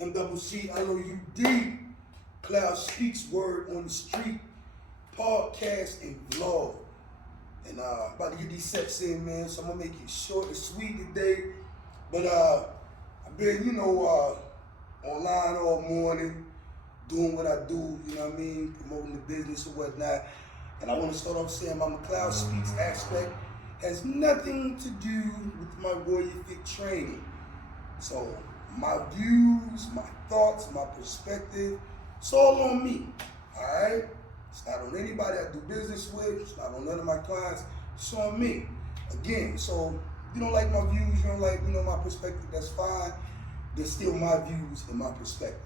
MCLOUD, Cloud Speaks Word on the Street, podcast and vlog. And about to get these sets in, man, so I'm gonna make it short and sweet today. But I've been, online all morning, doing what I do, you know what I mean, promoting the business or whatnot. And I want to start off saying my McLeod Speaks aspect has nothing to do with my Warrior Fit training. So my views, my thoughts, my perspective, it's all on me, all right? It's not on anybody I do business with. It's not on none of my clients. It's on me. Again, so you don't like my views, you don't like, my perspective, that's fine. They're still my views and my perspective.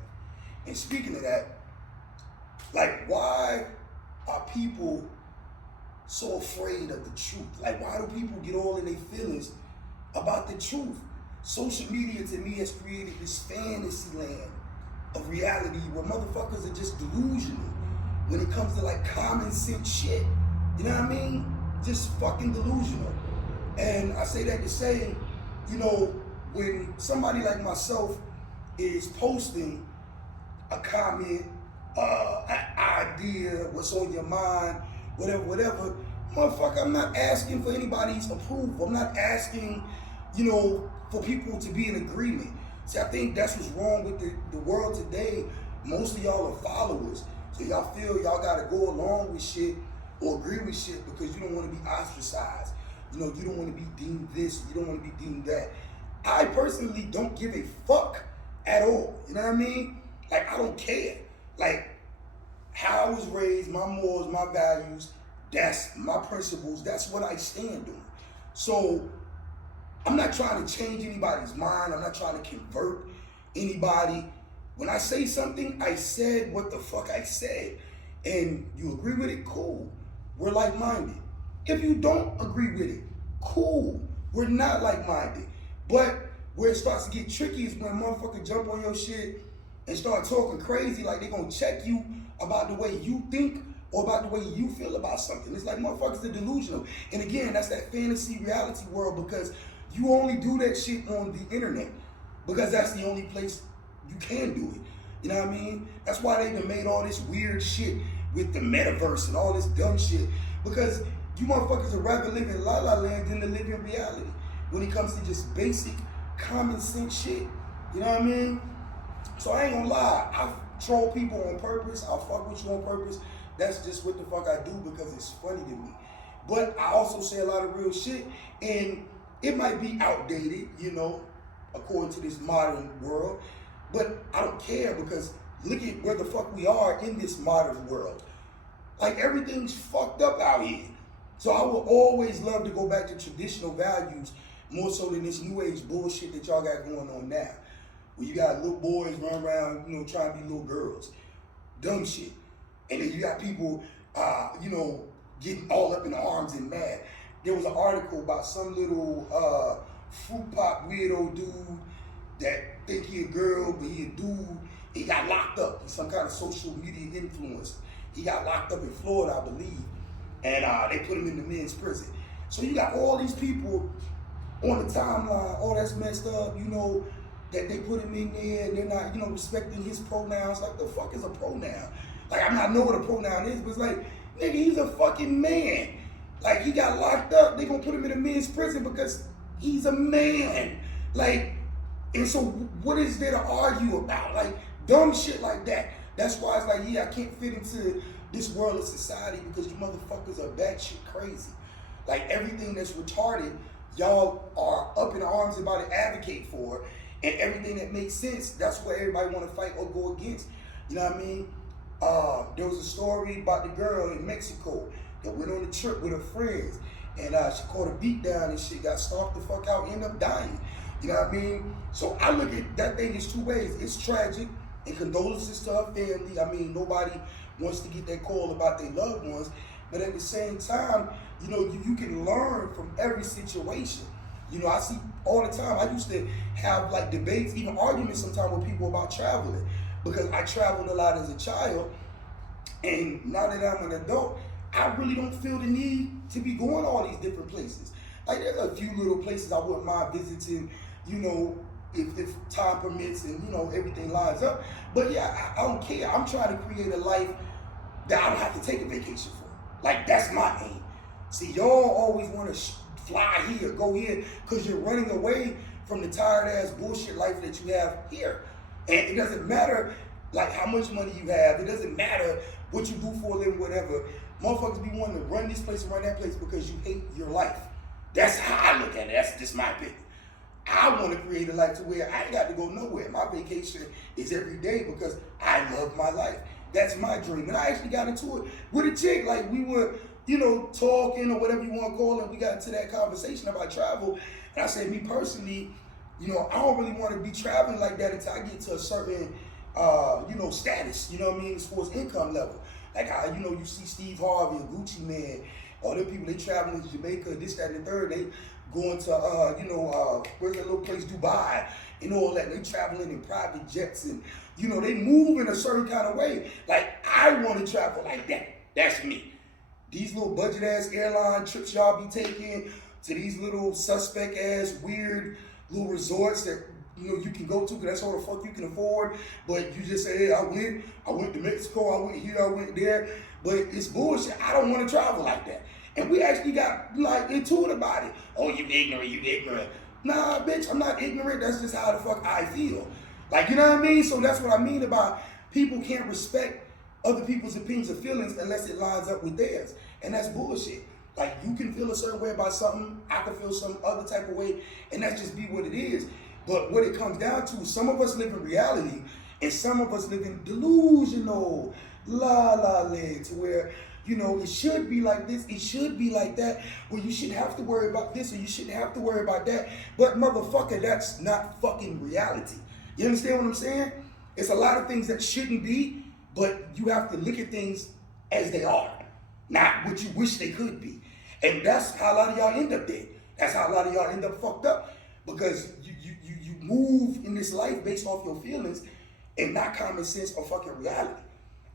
And speaking of that, like, why are people so afraid of the truth? Like, why do people get all in their feelings about the truth? Social media to me has created this fantasy land of reality where motherfuckers are just delusional when it comes to like common sense shit. You know what I mean? Just fucking delusional. And I say that to say, when somebody like myself is posting a comment, an idea, what's on your mind, whatever, motherfucker, I'm not asking for anybody's approval. I'm not asking, for people to be in agreement. See, I think that's what's wrong with the world today. Most of y'all are followers. So y'all feel y'all gotta go along with shit or agree with shit because you don't want to be ostracized. You don't want to be deemed this, you don't want to be deemed that. I personally don't give a fuck at all. You know what I mean? Like, I don't care. Like, how I was raised, my morals, my values, that's my principles, that's what I stand on. So I'm not trying to change anybody's mind. I'm not trying to convert anybody. When I say something, I said what the fuck I said. And you agree with it, cool. We're like-minded. If you don't agree with it, cool. We're not like-minded. But where it starts to get tricky is when motherfuckers jump on your shit and start talking crazy like they're gonna check you about the way you think or about the way you feel about something. It's like motherfuckers are delusional. And again, that's that fantasy reality world because you only do that shit on the internet because that's the only place you can do it. You know what I mean? That's why they even made all this weird shit with the metaverse and all this dumb shit because you motherfuckers would rather live in La La Land than to live in reality when it comes to just basic common sense shit. You know what I mean? So I ain't gonna lie, I troll people on purpose, I'll fuck with you on purpose. That's just what the fuck I do because it's funny to me. But I also say a lot of real shit and it might be outdated, according to this modern world, but I don't care because look at where the fuck we are in this modern world. Like, everything's fucked up out here. So I will always love to go back to traditional values more so than this new age bullshit that y'all got going on now. Where you got little boys run around, trying to be little girls. Dumb shit. And then you got people, getting all up in arms and mad. There was an article about some little fruit pop weirdo dude that think he a girl, but he a dude. He got locked up. He's some kind of social media influencer. He got locked up in Florida, I believe. And they put him in the men's prison. So you got all these people on the timeline, all that's messed up, that they put him in there and they're not, respecting his pronouns. Like, the fuck is a pronoun? Like, I know what a pronoun is, but it's like, nigga, he's a fucking man. Like, he got locked up, they gonna put him in a men's prison because he's a man. Like, and so what is there to argue about? Like, dumb shit like that. That's why it's like, yeah, I can't fit into this world of society because you motherfuckers are batshit crazy. Like, everything that's retarded, y'all are up in arms about to advocate for, and everything that makes sense, that's what everybody want to fight or go against. You know what I mean? There was a story about the girl in Mexico that went on a trip with her friends, and she caught a beat down and shit, got stomped the fuck out, ended up dying. You know what I mean? So I look at that thing as two ways. It's tragic, and condolences to her family. I mean, nobody wants to get that call about their loved ones, but at the same time, you can learn from every situation. I see all the time, I used to have like debates, even arguments sometimes with people about traveling, because I traveled a lot as a child, and now that I'm an adult, I really don't feel the need to be going all these different places. Like, there's a few little places I wouldn't mind visiting, if time permits and everything lines up. But yeah, I don't care. I'm trying to create a life that I don't have to take a vacation for. Like, that's my aim. See, y'all always want to fly here, go here, because you're running away from the tired ass bullshit life that you have here. And it doesn't matter like how much money you have. It doesn't matter what you do for a living, whatever. Motherfuckers be wanting to run this place and run that place because you hate your life. That's how I look at it. That's just my opinion. I want to create a life to where I ain't got to go nowhere. My vacation is every day because I love my life. That's my dream. And I actually got into it with a chick. Like, we were, talking or whatever you want to call it. We got into that conversation about travel. And I said, me personally, I don't really want to be traveling like that until I get to a certain, status, as far as income level. Like, you see Steve Harvey and Gucci Man, all them people, they traveling to Jamaica, this, that, and the third. They going to, where's that little place, Dubai, and all that. They traveling in private jets and, they move in a certain kind of way. Like, I want to travel like that. That's me. These little budget ass airline trips y'all be taking to these little suspect ass weird little resorts that you can go to because that's all the fuck you can afford. But you just say, hey, I went to Mexico, I went here, I went there. But it's bullshit. I don't want to travel like that. And we actually got like into it about it. Oh, you ignorant. Nah, bitch, I'm not ignorant. That's just how the fuck I feel. Like, you know what I mean? So that's what I mean about people can't respect other people's opinions or feelings unless it lines up with theirs. And that's bullshit. Like, you can feel a certain way about something, I can feel some other type of way, and that's just be what it is. But what it comes down to, some of us live in reality, and some of us live in delusional, land, to where, it should be like this, it should be like that, where you shouldn't have to worry about this, or you shouldn't have to worry about that. But motherfucker, that's not fucking reality. You understand what I'm saying? It's a lot of things that shouldn't be, but you have to look at things as they are, not what you wish they could be. And that's how a lot of y'all end up dead. That's how a lot of y'all end up fucked up, because you move in this life based off your feelings and not common sense or fucking reality.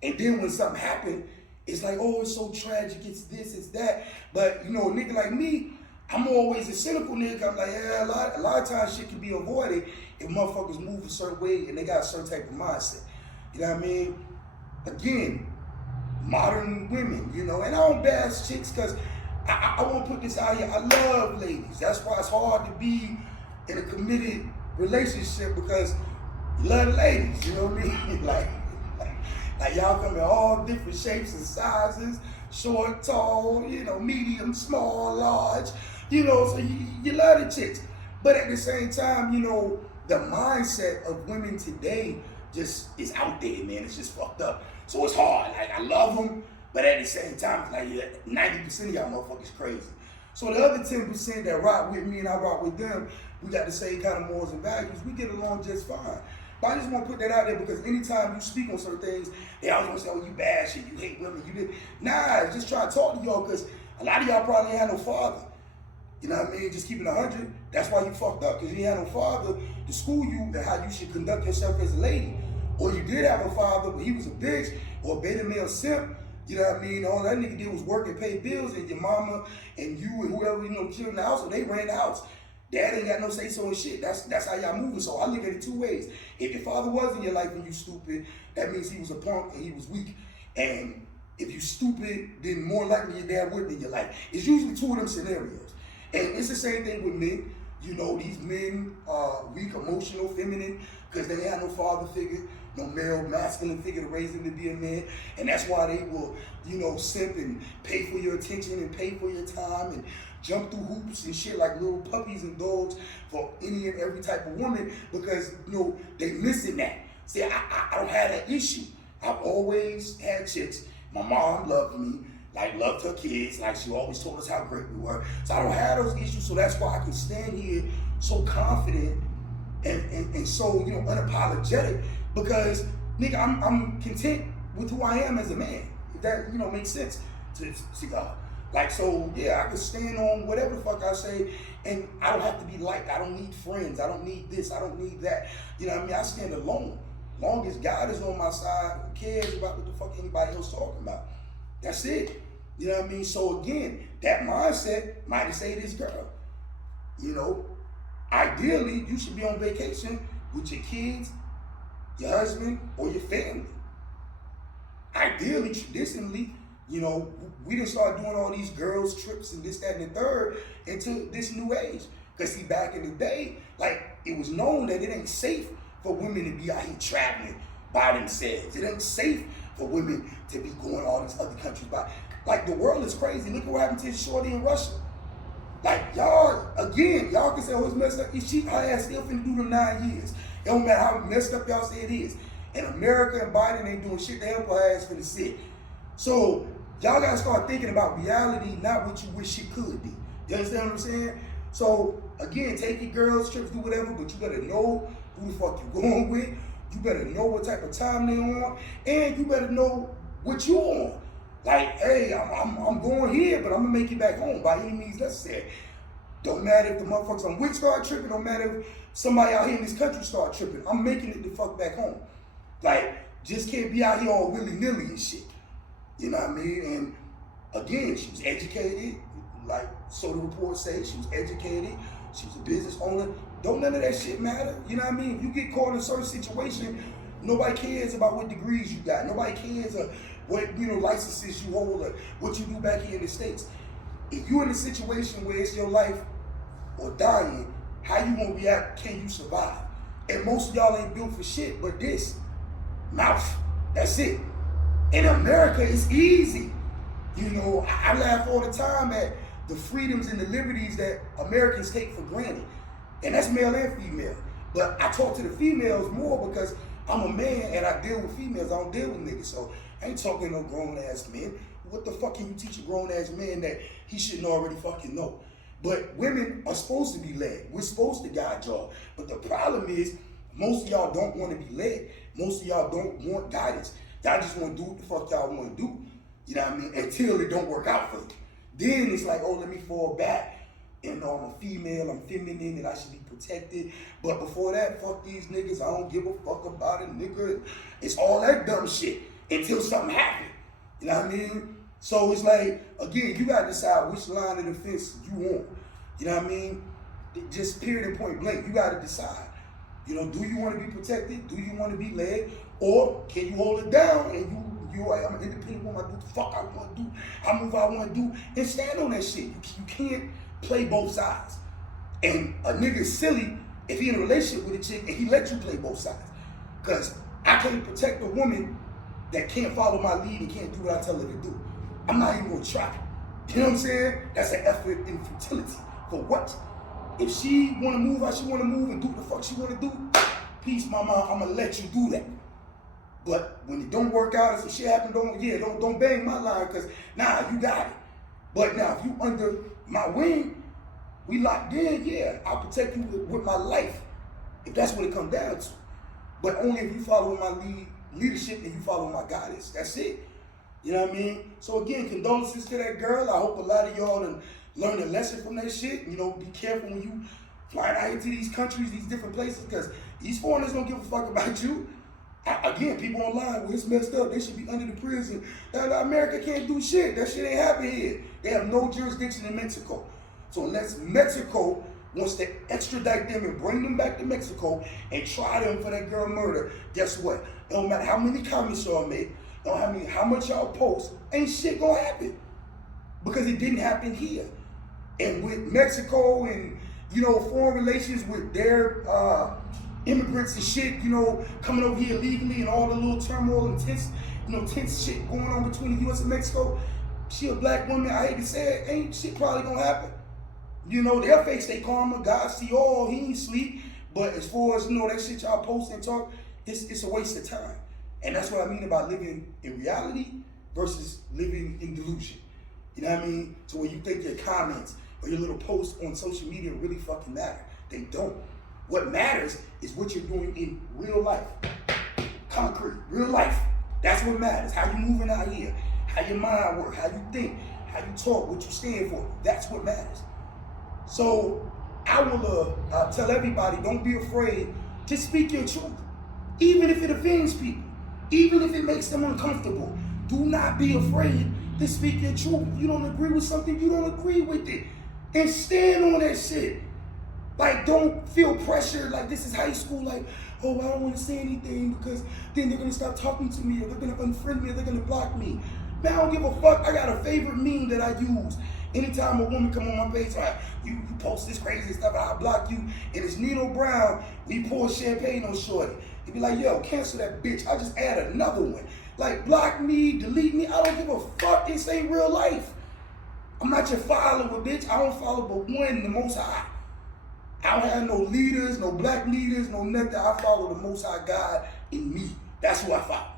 And then when something happens, it's like, oh, it's so tragic, it's this, it's that. But, a nigga like me, I'm always a cynical nigga. I'm like, yeah, a lot of times shit can be avoided if motherfuckers move a certain way and they got a certain type of mindset. You know what I mean? Again, modern women, and I don't bash chicks because I want to put this out here. I love ladies. That's why it's hard to be in a committed relationship, because you love the ladies, you know what I mean? like y'all come in all different shapes and sizes, short, tall, medium, small, large, so you love the chicks. But at the same time, the mindset of women today just is out there, man. It's just fucked up. So it's hard. Like, I love them, but at the same time, it's like 90% of y'all motherfuckers crazy. So the other 10% that rock with me and I rock with them, we got the same kind of morals and values. We get along just fine. But I just want to put that out there, because anytime you speak on certain things, they always want to say, oh, you bad shit, you hate women, you did. Nah, just try to talk to y'all, because a lot of y'all probably ain't had no father. You know what I mean? Just keeping 100. That's why you fucked up, because you ain't had no father to school you and how you should conduct yourself as a lady. Or you did have a father, but he was a bitch or a beta male simp. You know what I mean? All that nigga did was work and pay bills, and your mama and you and whoever, children in the house, so they ran the house. Dad ain't got no say so and shit. That's how y'all moving. So I look at it two ways. If your father was in your life and you stupid, that means he was a punk and he was weak. And if you stupid, then more likely your dad would be in your life. It's usually two of them scenarios. And it's the same thing with men. These men are weak, emotional, feminine, because they ain't had no father figure, no male, masculine figure to raise them to be a man. And that's why they will, simp and pay for your attention and pay for your time and jump through hoops and shit like little puppies and dogs for any and every type of woman, because, they missing that. See, I don't have that issue. I've always had chicks. My mom loved me, loved her kids, she always told us how great we were. So I don't have those issues, so that's why I can stand here so confident and so, unapologetic, because, nigga, I'm content with who I am as a man. If that, makes sense to God. So, yeah, I can stand on whatever the fuck I say, and I don't have to be liked. I don't need friends. I don't need this. I don't need that. You know what I mean? I stand alone. Long as God is on my side, who cares about what the fuck anybody else talking about? That's it. You know what I mean? So, again, that mindset might have saved this girl. Ideally, you should be on vacation with your kids, your husband, or your family. Ideally, traditionally, you know, we didn't start doing all these girls trips and this, that, and the third until this new age. Because see, back in the day, like, it was known that it ain't safe for women to be out here traveling by themselves. It ain't safe for women to be going all these other countries by. Like, the world is crazy. Look at what happened to Shorty in Russia. Like, y'all, again, y'all can say, oh, it's messed up. Her ass still finna do them 9 years. It don't matter how messed up y'all say it is. And America and Biden ain't doing shit to help her ass finna sit. So, y'all gotta start thinking about reality, not what you wish it could be. You understand what I'm saying? So, again, take your girls trips, do whatever, but you better know who the fuck you going with. You better know what type of time they on, and you better know what you on. Like, hey, I'm going here, but I'm gonna make it back home by any means necessary. Don't matter if the motherfuckers I'm with start tripping, don't matter if somebody out here in this country start tripping. I'm making it the fuck back home. Like, just can't be out here all willy-nilly and shit. You know what I mean? And again, she was educated, like so the reports say, she was educated, she was a business owner. Don't none of that shit matter. You know what I mean? If you get caught in a certain situation, nobody cares about what degrees you got. Nobody cares what, you know, licenses you hold or what you do back here in the States. If you're in a situation where it's your life or dying, how you gonna react? Can you survive? And most of y'all ain't built for shit but this. Mouth. That's it. In America, it's easy. You know, I laugh all the time at the freedoms and the liberties that Americans take for granted. And that's male and female. But I talk to the females more because I'm a man and I deal with females. I don't deal with niggas. So I ain't talking to no grown ass men. What the fuck can you teach a grown ass man that he shouldn't already fucking know? But women are supposed to be led. We're supposed to guide y'all. But the problem is, most of y'all don't want to be led. Most of y'all don't want guidance. Y'all just want to do what the fuck y'all want to do. You know what I mean? Until it don't work out for you. Then it's like, oh, let me fall back. And I'm a female, I'm feminine, and I should be protected. But before that, fuck these niggas. I don't give a fuck about it, nigga. It's all that dumb shit until something happens. You know what I mean? So it's like, again, you gotta decide which line of defense you want. You know what I mean? Just period and point blank. You gotta decide. You know, do you want to be protected? Do you want to be led? Or can you hold it down and I'm an independent woman, I do what the fuck I want to do. I move how I want to do and stand on that shit. You can't play both sides. And a nigga's silly if he in a relationship with a chick and he lets you play both sides. Because I can't protect a woman that can't follow my lead and can't do what I tell her to do. I'm not even gonna try. You know what I'm saying? That's an effort in futility. For what? If she wanna move how she wanna move and do what the fuck she wanna do, peace, mama, I'm gonna let you do that. But when it don't work out, if some shit happen, don't bang my line, because nah, you got it. But now, if you under my wing, we locked in, yeah, I'll protect you with my life, if that's what it comes down to. But only if you follow my leadership and you follow my guidance. That's it. You know what I mean? So again, condolences to that girl. I hope a lot of y'all done learned a lesson from that shit. You know, be careful when you fly out into these countries, these different places, because these foreigners don't give a fuck about you. Again, people online, well, it's messed up. They should be under the prison. America can't do shit. That shit ain't happen here. They have no jurisdiction in Mexico. So unless Mexico wants to extradite them and bring them back to Mexico and try them for that girl murder, guess what? It don't matter how many comments y'all make, how much y'all post, ain't shit gonna happen. Because it didn't happen here. And with Mexico and, you know, foreign relations with their immigrants and shit, you know, coming over here illegally and all the little turmoil and tense shit going on between the U.S. and Mexico, she a black woman, I hate to say it, ain't shit probably gonna happen. You know, they'll face their karma, God see all, he ain't sleep. But as far as, you know, that shit y'all post and talk, it's a waste of time. And that's what I mean about living in reality versus living in delusion. You know what I mean? To where you think your comments or your little posts on social media really fucking matter. They don't. What matters is what you're doing in real life. Concrete, real life. That's what matters. How you moving out here, how your mind works, how you think, how you talk, what you stand for. That's what matters. So I will tell everybody, don't be afraid to speak your truth. Even if it offends people, even if it makes them uncomfortable. Do not be afraid to speak your truth. If you don't agree with something, you don't agree with it. And stand on that shit. Like, don't feel pressured like this is high school. Like, oh, I don't want to say anything because then they're going to stop talking to me or they're going to unfriend me or they're going to block me. Man, I don't give a fuck. I got a favorite meme that I use. Anytime a woman come on my page, like, you post this crazy stuff, I block you. And it's Nino Brown. We pour champagne on shorty. He be like, yo, cancel that bitch. I just add another one. Like, block me, delete me. I don't give a fuck. This ain't real life. I'm not your follower, bitch. I don't follow but one, the Most High. I don't have no leaders, no black leaders, no nothing. I follow the Most High God in me. That's who I follow.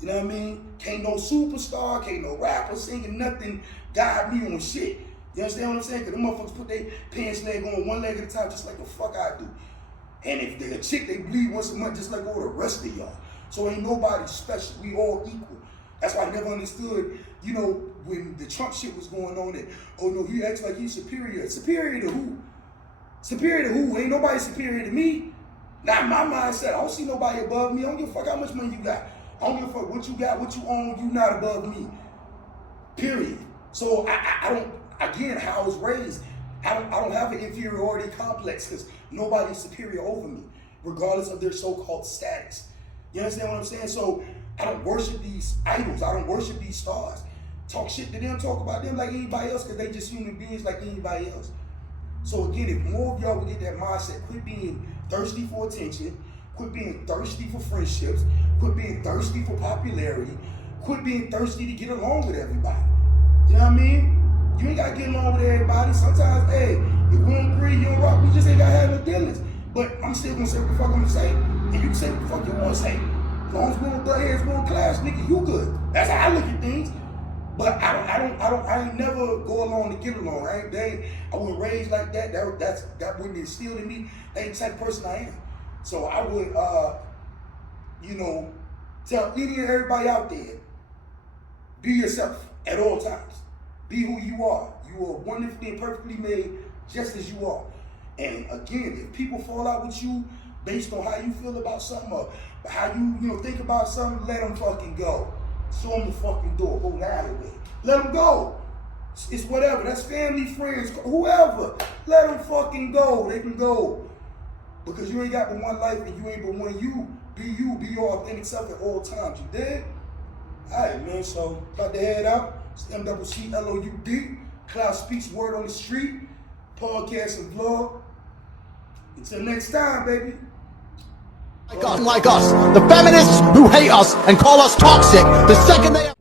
You know what I mean? Can't no superstar, can't no rapper singing nothing guide me on shit. You understand what I'm saying? Because the motherfuckers put their pants leg on one leg at a time just like the fuck I do. And if they're a chick, they bleed once a month just like all the rest of y'all. So ain't nobody special. We all equal. That's why I never understood, you know, when the Trump shit was going on and, oh no, he acts like he's superior. Superior to who? Superior to who? Ain't nobody superior to me. Not my mindset. I don't see nobody above me. I don't give a fuck how much money you got. I don't give a fuck what you got, what you own. You not above me. Period. So I don't, again, how I was raised, I don't have an inferiority complex because nobody's superior over me, regardless of their so-called status. You understand what I'm saying? So I don't worship these idols. I don't worship these stars. Talk shit to them, talk about them like anybody else because they just human beings like anybody else. So again, if more of y'all would get that mindset, quit being thirsty for attention, quit being thirsty for friendships, quit being thirsty for popularity, quit being thirsty to get along with everybody. You know what I mean? You ain't gotta get along with everybody. Sometimes, hey, if we don't agree, you don't rock, we just ain't gotta have no dealings. But I'm still gonna say what the fuck I'm gonna say, and you can say what the fuck you wanna say. As long as we don't butt heads, we don't clash, nigga, you good. That's how I look at things. But I ain't never go along to get along. I wasn't raised like that. That wouldn't instill in me. That ain't the type of person I am. So I would, you know, tell any and everybody out there, be yourself at all times. Be who you are. You are wonderfully and perfectly made just as you are. And again, if people fall out with you based on how you feel about something or how you think about something, let them fucking go. Show them the fucking door. Go the alleyway. Let them go. It's whatever. That's family, friends, whoever. Let them fucking go. They can go. Because you ain't got but one life and you ain't but one you. Be you. Be your authentic self at all times. You dig? Alright, man. So, about to head out. It's MCCLOUD. Cloud Speaks Word on the Street. Podcast and vlog. Until next time, baby. Like us, the feminists who hate us and call us toxic, the second they